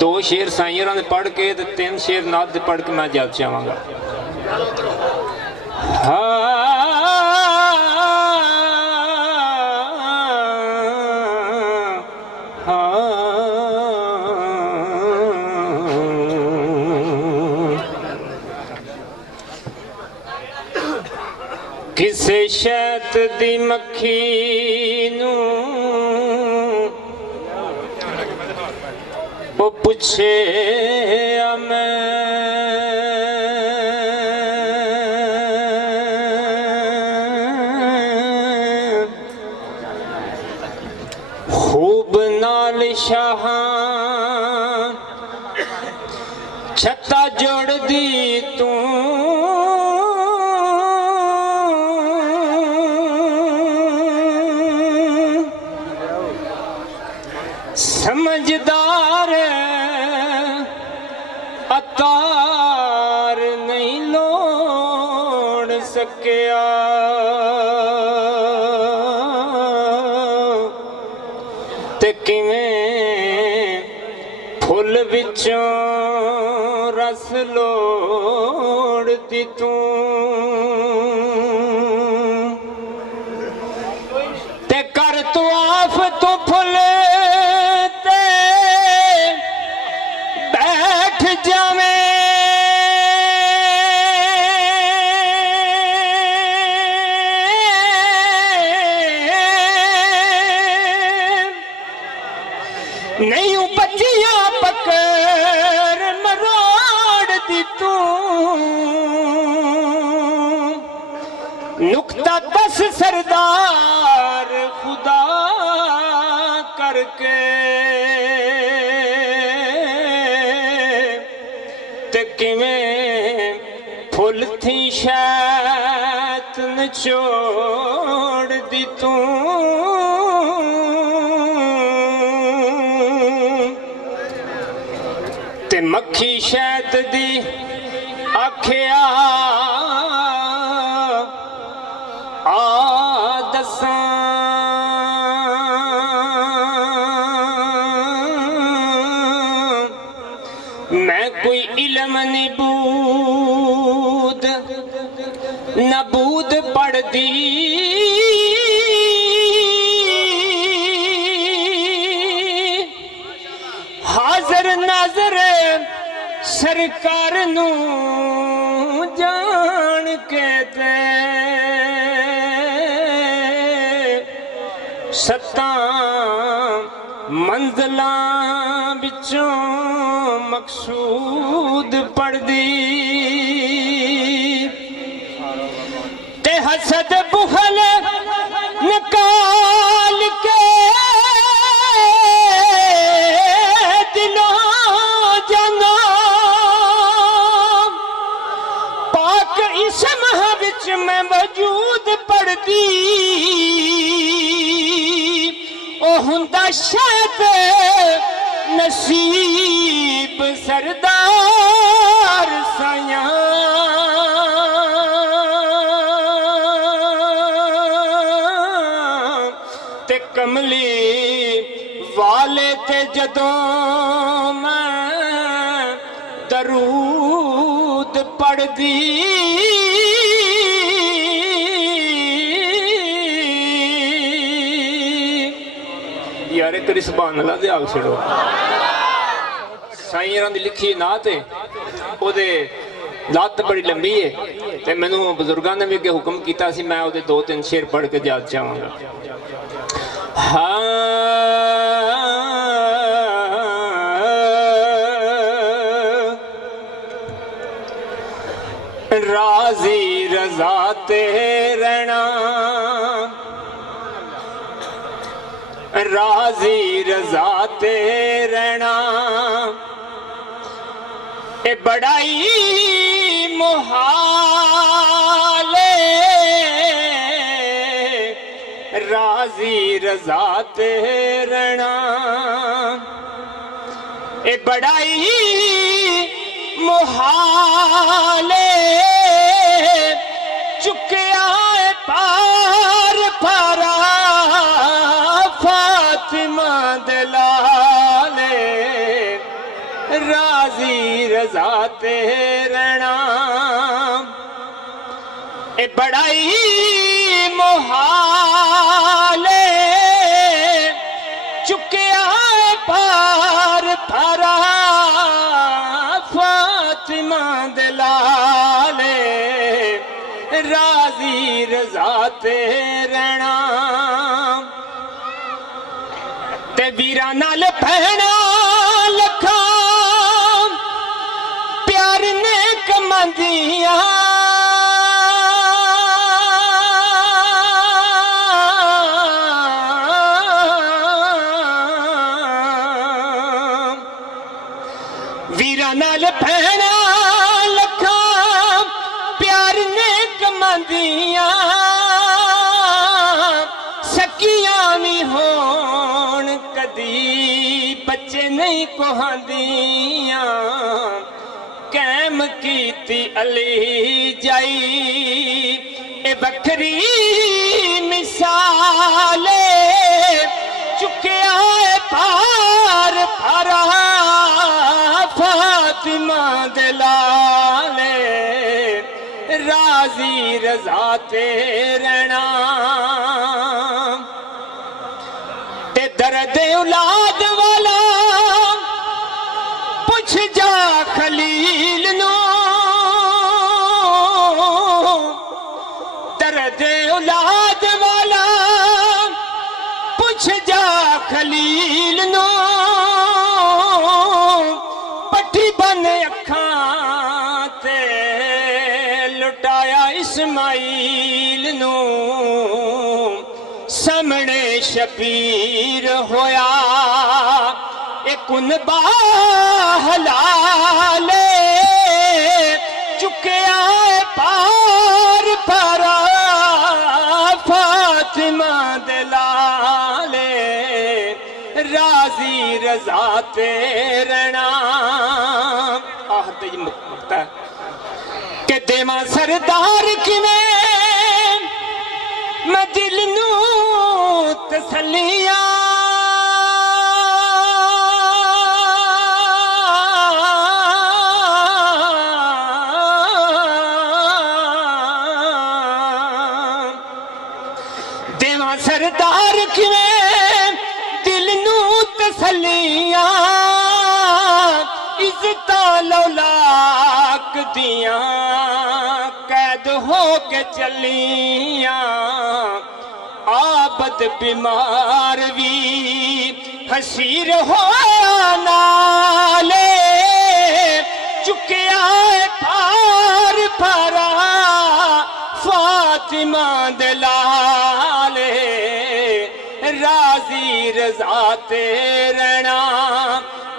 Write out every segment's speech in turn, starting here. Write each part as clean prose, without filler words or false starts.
दो शेर साईं ने पढ़ के ते 3 शेर नात पढ़ के मैं जल चाहवागा। किसे शैत दी मक्खी नू वो पूछे मैं खूब नाल शाह छत्ता जोड़ दी तू समझदार अतार नहीं लोड़ सकिया ते किवें फुल विचों रस लोड़ दी तू ते कर तू आफ तू फुल नहीं बच्चियां पकड़ मरोड़ दी तू नुक्ता दस सरदार खुदा करके ते किवें फुल थी शैत निचोड़ दी तू ते मक्खी शैत दी आखिया आ दसां मैं कोई इल्म नहीं बूद न बूद पढ़दी हाजर नाजर सरकार नू जान के दे सत्ता मंजिलां विचों मकसूद पढ़दी ते हसद बुखल निकाल के मैं वजूद पढ़दी ओ हुंदा शायद नसीब सरदार साया ते कमली वाले ते जदों मैं दरूद पढ़दी यार एक सुभान अल्लाह दे आग छड़ो साईं दी लिखी नात है ओदे लात बड़ी लंबी है ते मैनू बुजुर्गां ने भी अगे हुक्म कीता सी मैं ओदे 2-3 शेर पढ़ के याद चाहांगा। राजी रजा ते रहना राजी रजा ते रहना ए बड़ाई मुहाल राजी रजा ते रहना ए बड़ाई मुहाल चुकिया पार पारा फातिमा दलाले राजी रजा ते रहना ए बड़ाई मोहाले चुकिया पार थारा फातिमा दलाले राजी रजा ते रहना ते वीरा नाल भैना लखा प्यार ने कमांदिया वीरा नाल भैना लखा प्यार ने कमांदिया सकियां भी होण कदी बच्चे नहीं कोहांदियां कैम कीती अली जाई ए बखरी मिसाले चुकिया पार फरा फातिमा दलाले राजी रजा ते रहना ते दर्द औलाद वाला पुछ जा खलील नो दर्द औलाद वाला पुछ जा खलील नो पट्टी बन अखां ते लुटाया इस्माइल नो सामने शबीर होया एक कुनबा हलाले चुकिया पार फरा फातिमा दलाले राजी रजा ते रहना आहते मुक्ता के देवा सरदार किने मैं दिल नू तसलियां देवा सरदार किने दिल नू तसलियां इज्जत लौलाक दिया कैद हो के चलियां आबद बीमार भी हसीर हो नाले चुकिया पार फरा फातिमा दलाले राजी रजा ते रहना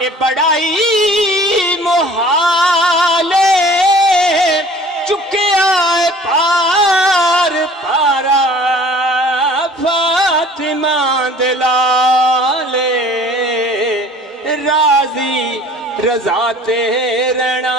ए बड़ाई मोहाले चुकिया पार पारा फातिमा दलाले राजी रजा ते रहना।